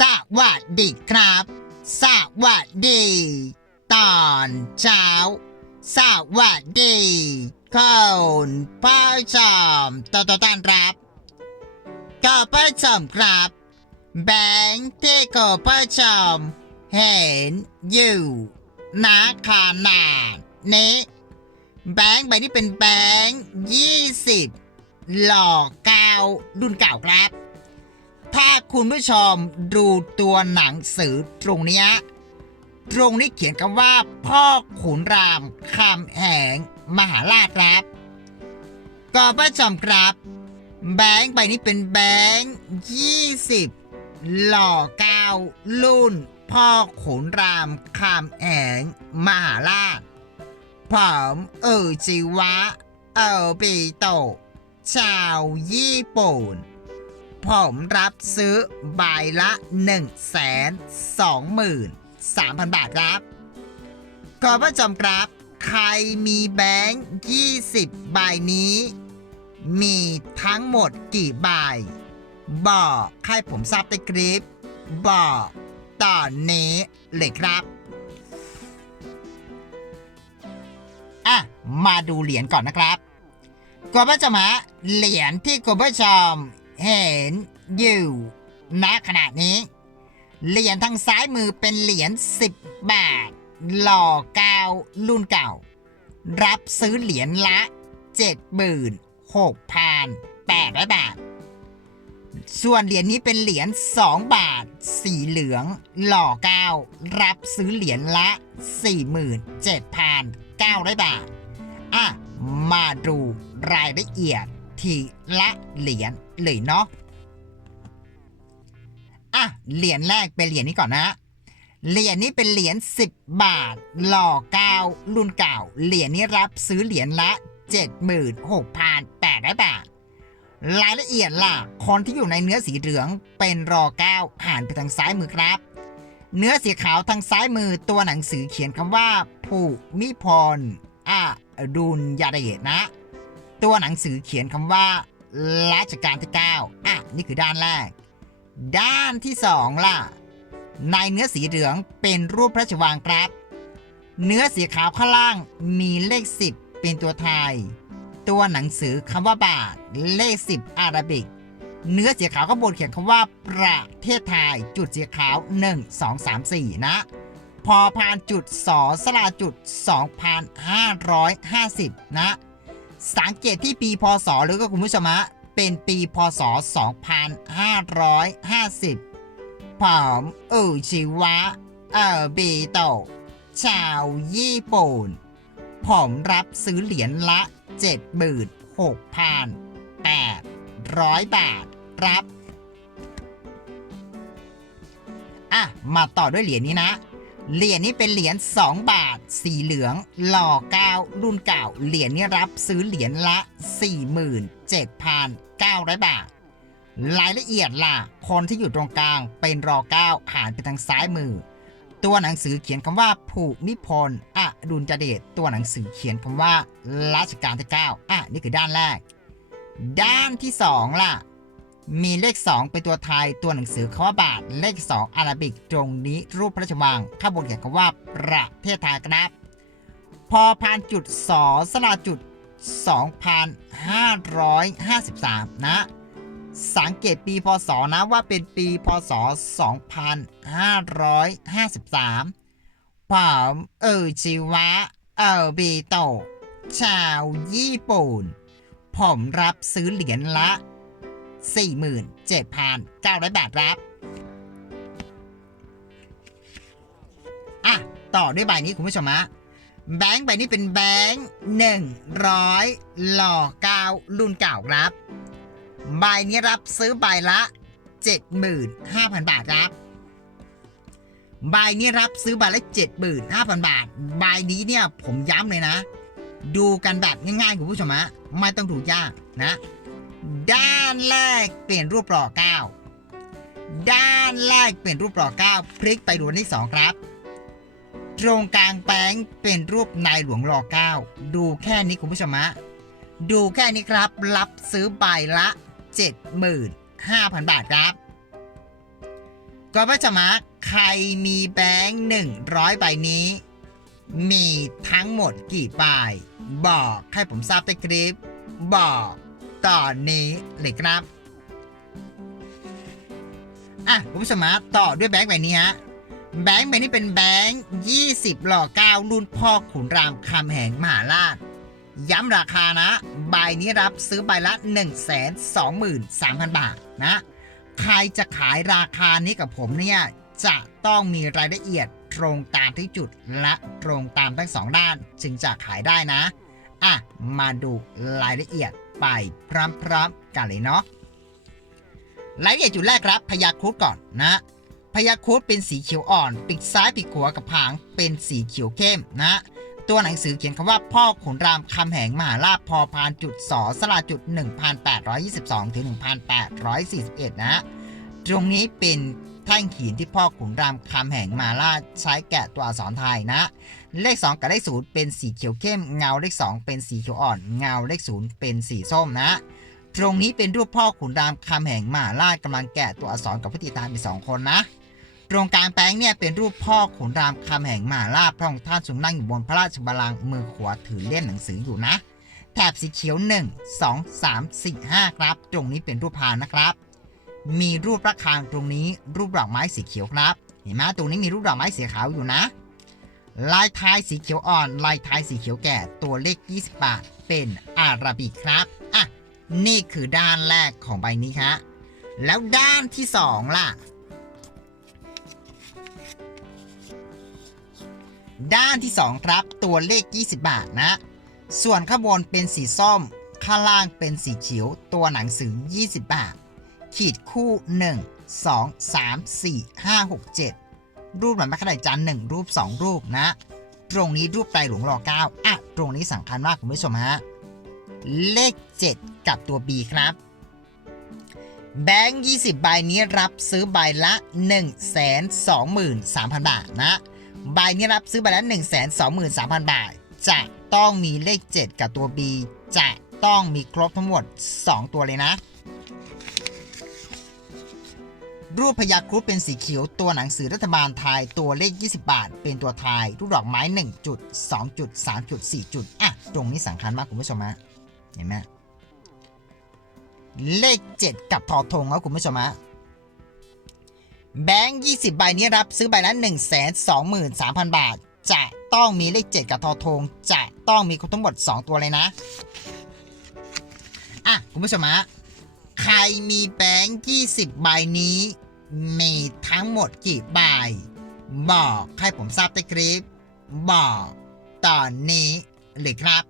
สวัสดีครับ สวัสดี ตอนเช้า สวัสดีคุณผู้ชมต่อต้อนรับก็ผู้ชมครับ แบงค์ที่คุณผู้ชมเห็นอยู่ณขนาดนี้แบงค์ใบนี้เป็นแบงค์20หล่อเก้ารุ่นเก่าครับ ถ้าคุณผู้ชมดูตัวหนังสือตรงเนี้ยตรงนี้เขียนคำว่า พ่อขุนรามคำแหงมหาราชครับก็ผู้ชมครับ แบงค์ใบนี้เป็นแบงค์20หล่อเก้ารุ่น พ่อขุนรามคำแหงมหาราชผมเออจิวะ เออปิโต ชาวญี่ปุ่น ผมรับซื้อใบละ 1 2 3 0 0 0 บาทครับขอประจำครับ ใครมีแบงค์20 ใบนี้ มีทั้งหมดกี่ใบ บอกให้ผมทราบในคลิป บอกตอนนี้เลยครับอะมาดูเหรียญก่อนนะครับคุณผู้ชมฮะเหรียญที่คุณผู้ชม เห็นอยู่ณขณะนี้ เหรียญทางซ้ายมือเป็นเหรียญ10 บาท หล่อเก้ารุ่นเก่า รับซื้อเหรียญละ 76,800 บาท ส่วนเหรียญนี้เป็นเหรียญ2บาท สีเหลือง หล่อเก้ารับซื้อเหรียญละ 47,900 บาท อะ มาดูรายละเอียด ทีละเหรียญเลยเนาะอะเหรียญแรกเป็นเหรียญนี้ก่อนนะเหรียญนี้เป็นเหรียญ10 บาท หล่อเก้ารุ่นเก่า เหรียญนี้รับซื้อเหรียญละ 76,800 บาท รายละเอียดล่ะ คนที่อยู่ในเนื้อสีเหลืองเป็นรอเก้าหันไปทางซ้ายมือครับ เนื้อสีขาวทางซ้ายมือตัวหนังสือเขียนคำว่า ผู้มิพรอดุลยาเดชนะ ตัวหนังสือเขียนคำว่ารัชกาลที่ 9 อะ นี่คือด้านแรก ด้านที่สองล่ะ ในเนื้อสีเหลืองเป็นรูปพระราชวังครับ เนื้อสีขาวข้างล่างมีเลข 10 เป็นตัวไทย ตัวหนังสือคำว่าบาท เลข 10 อาราบิก เนื้อสีขาวข้างบนเขียนคำว่าประเทศไทย จุดสีขาว 1 2 3 4 นะ พอพานจุดสอสลาจุด 2,550 นะ สังเกตที่ปีพศหรือก็คุณผู้ชมฮะเป็นปีพศ 2550ผมอุชิวะ เออบีโตะชาวญี่ปุ่น ผมรับซื้อเหรียญละ 76,800 บาท รับ อะ มาต่อด้วยเหรียญนี้นะ เหรียญนี้เป็นเหรียญ2บาท สีเหลือง หล่อเก้ารุ่นเก่า เหรียญนี้รับซื้อเหรียญละ 47,900 บาท รายละเอียดล่ะ คนที่อยู่ตรงกลางเป็นรอเก้าหันไปทางซ้ายมือ ตัวหนังสือเขียนคำว่าผูกนิพนธ์อดุลยเดชตัวหนังสือเขียนคำว่ารัชกาลที่9อะนี่คือด้านแรก ด้านที่สองล่ะ มีเลข 2 เป็นตัวไทยตัวหนังสือคำว่าบาท เลข 2 อาราบิก ตรงนี้รูปพระราชวังข้างบนเขียนคำว่าประเทศไทยครับ พอพานจุดสอสลาจุด 2,553 นะ สังเกตปีพศนะว่าเป็นปีพศ 2553ผมเออชิวะ เออบีโตะชาวญี่ปุ่น ผมรับซื้อเหรียญละ 47,900 บาทครับ อะ ต่อด้วยใบนี้คุณผู้ชมฮะแบงค์ใบนี้เป็นแบงค์100 หล่อเก้ารุ่นเก่าครับ ใบนี้รับซื้อใบละ 75,000 บาทครับ ใบนี้รับซื้อใบละ 75,000 บาท ใบนี้เนี่ยผมย้ำเลยนะ ดูกันแบบง่ายๆคุณผู้ชมฮะไม่ต้องดูยากนะ ด้านแรกเปลี่ยนรูปหล่อเก้าด้านแรกเป็นรูปหล่อเก้าพลิกไปดูอันที่สองครับ ตรงกลางแป้งเป็นรูปนายหลวงรอเก้าดูแค่นี้คุณผู้ชมฮะดูแค่นี้ครับ รับซื้อใบละ 75,000 บาทครับก็ว่าจะมาใครมีแบงค์หนึ่งร้อยใบนี้ มีทั้งหมดกี่ใบบอกให้ผมทราบในคลิป บอก ตอนนี้เลยครับอะคุณผู้ชมต่อด้วยแบงค์ใบนี้ฮะแบงค์ใบนี้เป็นแบงค์20 หล่อ9รุ่นพ่อขุนรามคำแหงมหาราช ย้ำราคานะ ใบนี้รับซื้อใบละ 1 2 3 0 0 0 บาทนะ ใครจะขายราคานี้กับผมเนี่ย จะต้องมีรายละเอียดตรงตามที่จุดและตรงตามทั้งสองด้าน จึงจะขายได้นะ อะ มาดูรายละเอียด ไปพร้อมๆกันเลยเนาะรายละเอียดจุดแรกครับพยาครุดก่อนนะพยาครุดเป็นสีเขียวอ่อน ปีกซ้ายปีกขวากับหางเป็นสีเขียวเข้มนะ ตัวหนังสือเขียนคำว่าพ่อขุนรามคำแหงมหาราชพอพานจุดสอสลาจุด 1822 ถึง 1841 นะ ตรงนี้เป็นแท่งเขีนที่พ่อขุนรามคำแหงมาราใช้แกะตัวอักษรไทยนะ เลข 2 กับเลข 0 เป็นสีเขียวเข้ม เงาเลข 2 เป็นสีเขียวอ่อน เงาเลข 0 เป็นสีส้มนะ ตรงนี้เป็นรูปพ่อขุนรามคำแหงมาราชกำลังแกะตัวอักษรกับผู้ติดตามอีกสองคนนะตรงกลางแป้งเนี่ยเป็นรูปพ่อขุนรามคำแหงมหาราชพระองค์ท่านทรงนั่งอยู่บนพระราชบัลลังก์มือขวาถือเล่มหนังสืออยู่นะ แถบสีเขียว 1 2 3 4 5 ครับ ตรงนี้เป็นรูปพานนะครับ มีรูประฆังตรงนี้รูปดอกไม้สีเขียวครับเห็นไหมตรงนี้มีรูปดอกไม้สีขาวอยู่นะ ลายทายสีเขียวอ่อน ลายทายสีเขียวแก่ตัวเลข20บาทเป็นอาราบิกครับอะนี่คือด้านแรกของใบนี้ฮะแล้วด้านที่สองล่ะ ด้านที่สองครับตัวเลข 20 บาทนะ ส่วนข้างบนเป็นสีส้ม ข้างล่างเป็นสีเขียว ตัวหนังสือ 20 บาท ขีดคู่ 1 2 3 4 5 6 7 รูปหมายไม้ขนาดจันทร์1รูป 2 รูปนะ ตรงนี้รูปไตรหลวงรอ9อะ ตรงนี้สำคัญมากคุณผู้ชมฮะ เลข 7 กับตัว B ครับ แบงค์20 ใบนี้รับซื้อใบละ 123,000 บาทนะ ใบนี้รับซื้อใบละ 123,000 บาท จะต้องมีเลข 7 กับตัว B จะต้องมีครบทั้งหมด 2 ตัวเลยนะ รูปพยาครุฑเป็นสีเขียวตัวหนังสือรัฐบาลไทยตัวเลข 20 บาท เป็นตัวไทยรูปดอกไม้ 1 จุด 2 จุด 3 จุด 4 จุด อะ ตรงนี้สำคัญมากคุณผู้ชมฮะเห็นไหมเลข 7 กับทอทงครับคุณผู้ชมฮะแบงค์20 ใบนี้รับซื้อใบละ123,000 บาท จะต้องมีเลข 7 กับทอทง จะต้องมีครบทั้งหมด 2 ตัวเลยนะ อะ คุณผู้ชมฮะ รมีแบงค์20ใบนี้ มีทั้งหมดกี่ใบ บอกให้ผมทราบในคลิปบอกตอนนี้เลยครับ